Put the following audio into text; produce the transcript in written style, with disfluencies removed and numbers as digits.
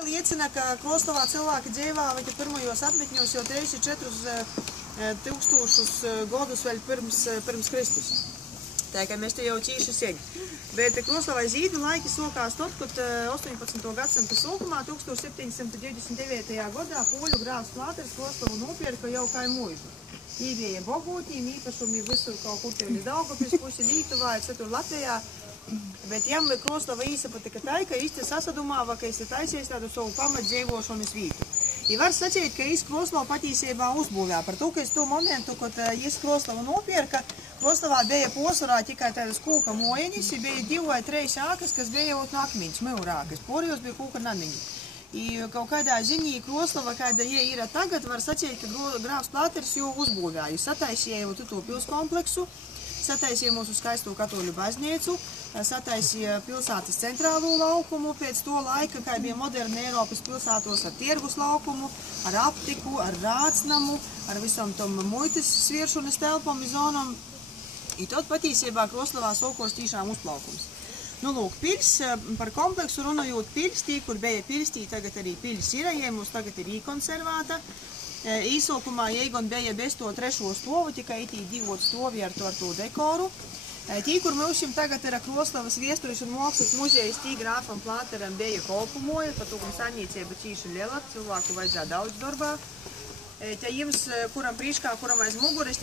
Liecina, ka Kroslavā cilvēki dzīvāja pirmajos apmetņos jau 3-4 gadus vēl pirms Kristus. Tā kā mēs te jau cīši seņi. Bet Kroslavai zīdu laiki sokās tad, kad 18. gadsimta sākumā 1729. gadā poļu grāfs Plāters Kroslavu nopirka jau kā mūžu. Īvieja bogūtīm, īpašumi visur kaut kur te līdz Daugavpils pusi, Lītuvā, citur Latvijā. Bet jām Kroslava īsapatika tā, ka īsti sasadumāva, ka īsti taisies tādu savu pamatdzīvošanas vītu. I var sacīt, ka īs Kroslavu patīsībā uzbūvē par to, ka es to momentu, kad īs Kroslavu nopierka, Kroslavā bija posvarā tikai tādas kūka mojeņas, i bija 2 vai 3 ākas, kas bija jau no akmiņas, myurākas, porijos bija kūka namiņi. I kaut kādā ziņī Kroslava, kāda ie ir tagad, var sacīt, ka grāfs Plāters jau uzbūvēja. Sataisīja jau tu pils kompleksu, sataisīja mūsu skaisto katoļu baznīcu, sataisīja pilsētas centrālo laukumu pēc to laika, kā bija moderna Eiropas pilsētos ar tirgus laukumu, ar aptiku, ar rācnamu, ar visam tom muitas svieršanas telpam i zonam. I tad patīsībā Kroslavā sokos tīšām uzplaukums. Nu, lūk, pils, par kompleksu runājot pils, tī, kur bija pils, tī tagad arī pils ir, mums tagad ir īkonservāta. Īsokumā jeigon bija bez to 3. stovu, tikai itī 2 stovi ar to dekoru. Tī, kur mums tagad ir Kroslavas viesturis un mākslas muzejs, tī grāfam Plāteram bija kolpumoja, pat tūkum saimniecība cīši liela, cilvēku vajadzēja daudz darbā. Te jums, kuram prīškā, kuram aiz muguras,